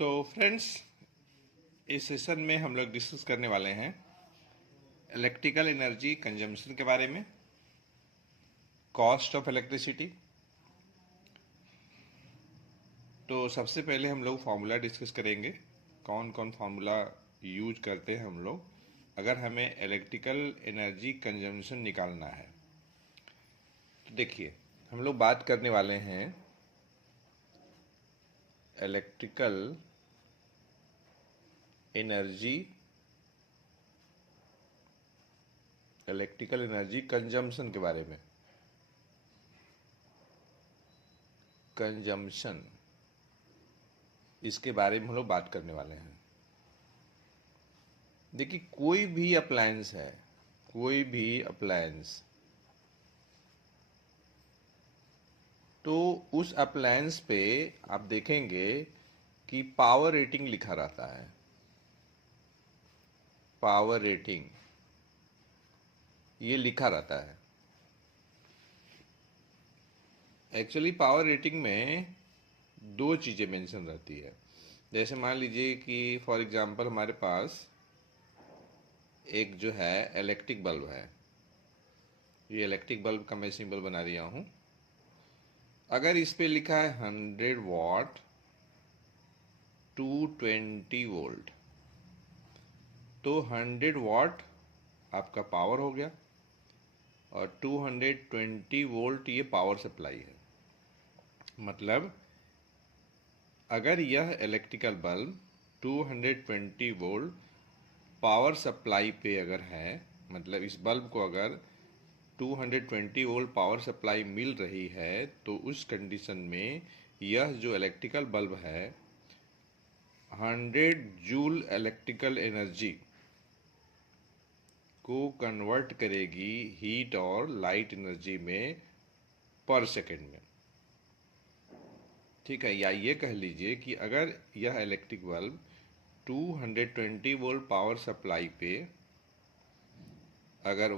तो फ्रेंड्स, इस सेशन में हम लोग डिस्कस करने वाले हैं इलेक्ट्रिकल एनर्जी कंजम्पशन के बारे में, कॉस्ट ऑफ इलेक्ट्रिसिटी। तो सबसे पहले हम लोग फार्मूला डिस्कस करेंगे, कौन कौन फार्मूला यूज करते हैं हम लोग अगर हमें इलेक्ट्रिकल एनर्जी कंजम्पशन निकालना है। तो देखिए, हम लोग बात करने वाले हैं इलेक्ट्रिकल एनर्जी कंजम्पशन के बारे में। कंजम्पशन, इसके बारे में हम लोग बात करने वाले हैं। देखिए, कोई भी अप्लायंस है, कोई भी अप्लायंस, तो उस अप्लायंस पे आप देखेंगे कि पावर रेटिंग लिखा रहता है। पावर रेटिंग ये लिखा रहता है। एक्चुअली पावर रेटिंग में दो चीज़ें मेंशन रहती है। जैसे मान लीजिए कि फॉर एग्जांपल हमारे पास एक जो है इलेक्ट्रिक बल्ब है। ये इलेक्ट्रिक बल्ब का मैं सिंबल बना दिया हूँ। अगर इस पे लिखा है 100 वाट 220 वोल्ट, तो 100 वाट आपका पावर हो गया और 220 वोल्ट ये पावर सप्लाई है। मतलब अगर यह electrical bulb 220 volt power supply पे अगर है, मतलब इस बल्ब को अगर 220 वोल्ट पावर सप्लाई मिल रही है, तो उस कंडीशन में यह जो इलेक्ट्रिकल बल्ब है 100 जूल इलेक्ट्रिकल एनर्जी को कन्वर्ट करेगी हीट और लाइट एनर्जी में पर सेकेंड में। ठीक है, या ये कह लीजिए कि अगर यह electric bulb 220 volt power supply पे अगर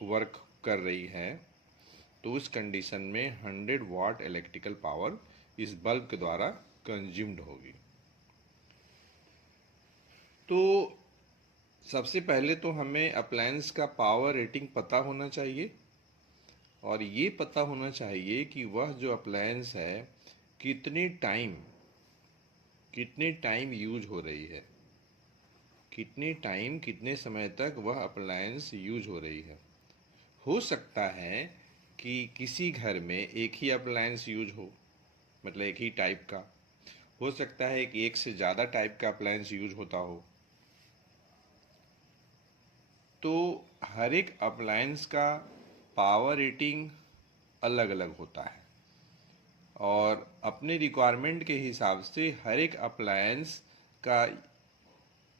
वर्क कर रही है, तो उस कंडीशन में 100 वाट इलेक्ट्रिकल पावर इस बल्ब के द्वारा कंज्यूम्ड होगी। तो सबसे पहले तो हमें अप्लायंस का पावर रेटिंग पता होना चाहिए और ये पता होना चाहिए कि वह जो अप्लायंस है कितने टाइम यूज हो रही है, कितने समय तक वह अप्लायंस यूज हो रही है। हो सकता है कि किसी घर में एक ही अप्लायंस यूज हो, मतलब एक ही टाइप का। हो सकता है कि एक से ज़्यादा टाइप का अप्लायंस यूज होता हो। तो हर एक अप्लायंस का पावर रेटिंग अलग अलग होता है और अपने रिक्वायरमेंट के हिसाब से हर एक अप्लायंस का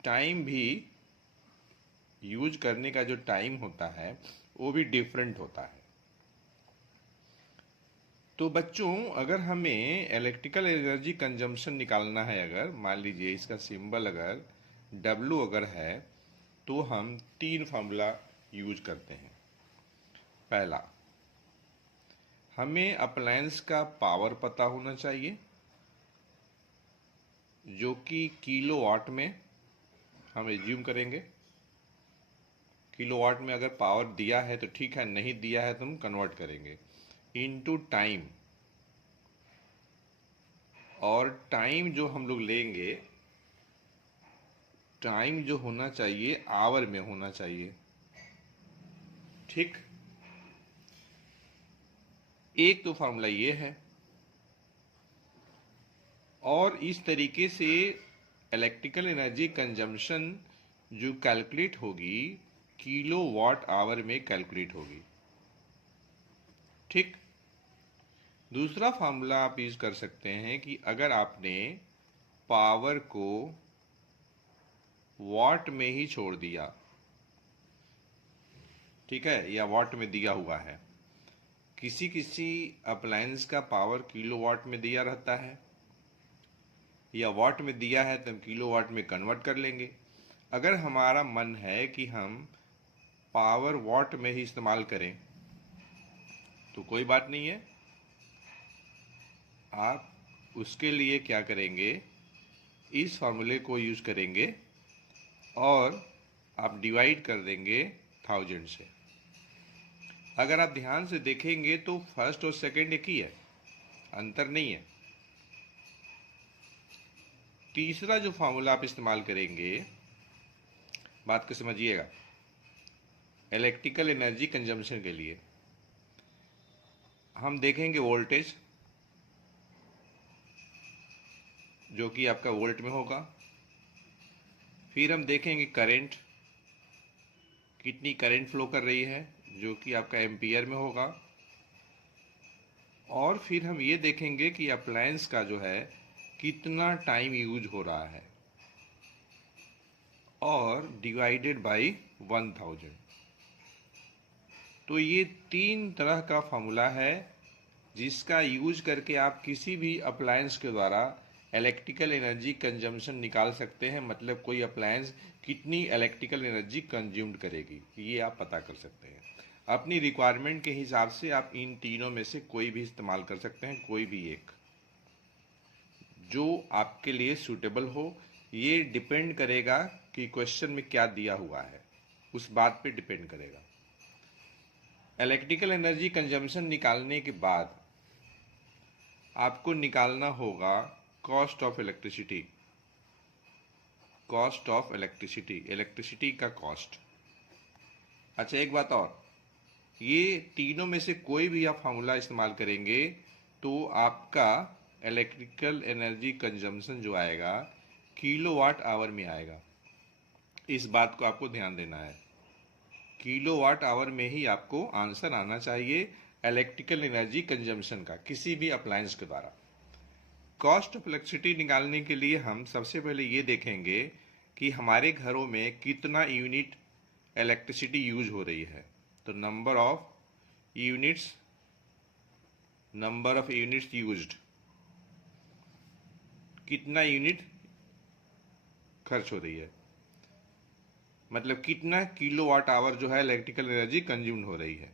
टाइम भी, यूज करने का जो टाइम होता है वो भी डिफरेंट होता है। तो बच्चों, अगर हमें इलेक्ट्रिकल एनर्जी कंजम्पशन निकालना है, अगर मान लीजिए इसका सिंबल अगर W अगर है, तो हम तीन फार्मूला यूज करते हैं। पहला, हमें अप्लायंस का पावर पता होना चाहिए, जो कि किलोवाट में हम एज्यूम करेंगे। किलोवाट में अगर पावर दिया है तो ठीक है, नहीं दिया है तो हम कन्वर्ट करेंगे इनटू टाइम। और टाइम जो हम लोग लेंगे, टाइम जो होना चाहिए आवर में होना चाहिए। ठीक, एक तो फार्मूला ये है। और इस तरीके से इलेक्ट्रिकल एनर्जी कंजम्पशन जो कैलकुलेट होगी किलो वाट आवर में कैलकुलेट होगी। ठीक, दूसरा फार्मूला आप यूज कर सकते हैं कि अगर आपने पावर को वाट में ही छोड़ दिया, ठीक है, या वाट में दिया हुआ है, किसी किसी अप्लायंस का पावर किलोवाट में दिया रहता है या वाट में दिया है तो हम किलोवाट में कन्वर्ट कर लेंगे। अगर हमारा मन है कि हम पावर वाट में ही इस्तेमाल करें तो कोई बात नहीं है, आप उसके लिए क्या करेंगे, इस फार्मूले को यूज करेंगे और आप डिवाइड कर देंगे 1000 से। अगर आप ध्यान से देखेंगे तो फर्स्ट और सेकंड एक ही है, अंतर नहीं है। तीसरा जो फार्मूला आप इस्तेमाल करेंगे, बात को समझिएगा, इलेक्ट्रिकल एनर्जी कंजम्पशन के लिए हम देखेंगे वोल्टेज, जो कि आपका वोल्ट में होगा। फिर हम देखेंगे करंट, कितनी करंट फ्लो कर रही है, जो कि आपका एम्पियर में होगा। और फिर हम ये देखेंगे कि अप्लायंस का जो है कितना टाइम यूज हो रहा है, और डिवाइडेड बाय 1000। तो ये 3 तरह का फार्मूला है जिसका यूज करके आप किसी भी अप्लायंस के द्वारा इलेक्ट्रिकल एनर्जी कंजम्पशन निकाल सकते हैं। मतलब कोई अप्लायंस कितनी इलेक्ट्रिकल एनर्जी कंज्यूम्ड करेगी, ये आप पता कर सकते हैं। अपनी रिक्वायरमेंट के हिसाब से आप इन तीनों में से कोई भी इस्तेमाल कर सकते हैं, कोई भी एक जो आपके लिए सूटेबल हो। ये डिपेंड करेगा कि क्वेश्चन में क्या दिया हुआ है, उस बात पे डिपेंड करेगा। इलेक्ट्रिकल एनर्जी कंजम्पशन निकालने के बाद आपको निकालना होगा cost of electricity. Cost of electricity, electricity का कॉस्ट। अच्छा, एक बात और, ये तीनों में से कोई भी आप फार्मूला इस्तेमाल करेंगे तो आपका इलेक्ट्रिकल एनर्जी कंजम्पशन जो आएगा किलोवाट आवर में आएगा। इस बात को आपको ध्यान देना है, किलोवाट आवर में ही आपको आंसर आना चाहिए इलेक्ट्रिकल एनर्जी कंजम्पशन का, किसी भी अप्लायंस के द्वारा। कॉस्ट ऑफ इलेक्ट्रिसिटी निकालने के लिए हम सबसे पहले ये देखेंगे कि हमारे घरों में कितना यूनिट इलेक्ट्रिसिटी यूज हो रही है। तो नंबर ऑफ यूनिट्स यूज्ड, कितना यूनिट खर्च हो रही है, मतलब कितना किलोवाट आवर जो है इलेक्ट्रिकल एनर्जी कंज्यूम हो रही है।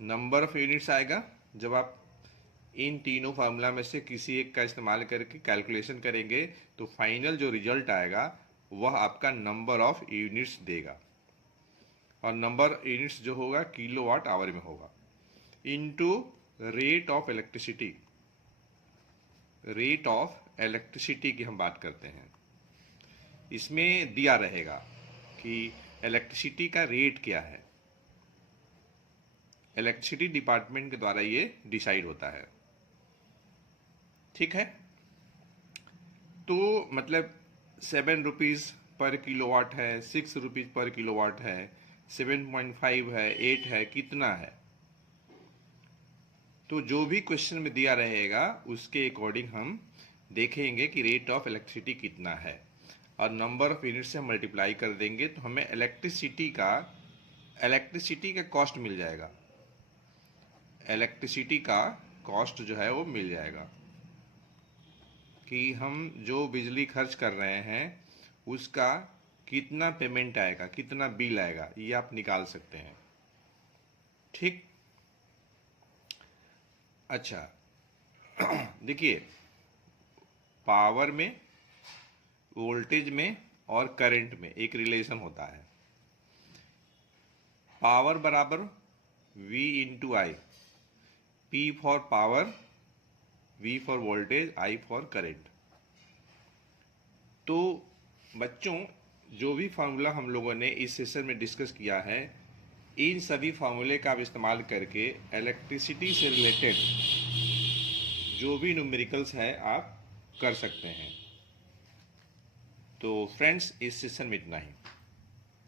नंबर ऑफ यूनिट्स आएगा जब आप इन तीनों फार्मूला में से किसी एक का इस्तेमाल करके कैलकुलेशन करेंगे तो फाइनल जो रिजल्ट आएगा वह आपका नंबर ऑफ यूनिट्स देगा, और नंबर यूनिट्स जो होगा किलोवाट आवर में होगा, into rate of electricity. Rate of electricity की हम बात करते हैं, इसमें दिया रहेगा कि इलेक्ट्रिसिटी का रेट क्या है। इलेक्ट्रिसिटी डिपार्टमेंट के द्वारा ये डिसाइड होता है, ठीक है। तो मतलब 7 रुपीज पर किलोवाट है, 6 रुपीज पर किलोवाट है, 7.5 है, 8 है, कितना है। तो जो भी क्वेश्चन में दिया रहेगा उसके अकॉर्डिंग हम देखेंगे कि रेट ऑफ इलेक्ट्रिसिटी कितना है, और नंबर ऑफ यूनिट से हम मल्टीप्लाई कर देंगे तो हमें इलेक्ट्रिसिटी का कॉस्ट मिल जाएगा। इलेक्ट्रिसिटी का कॉस्ट जो है वो मिल जाएगा कि हम जो बिजली खर्च कर रहे हैं उसका कितना पेमेंट आएगा, कितना बिल आएगा, ये आप निकाल सकते हैं, ठीक। अच्छा, देखिए, पावर में, वोल्टेज में और करंट में एक रिलेशन होता है। पावर बराबर V into I, P for power, V for voltage, I for current. तो बच्चों, जो भी फार्मूला हम लोगों ने इस सेशन में डिस्कस किया है, इन सभी फार्मूले का आप इस्तेमाल करके इलेक्ट्रिसिटी से रिलेटेड जो भी न्यूमेरिकल्स है आप कर सकते हैं। तो फ्रेंड्स, इस सेशन में इतना ही।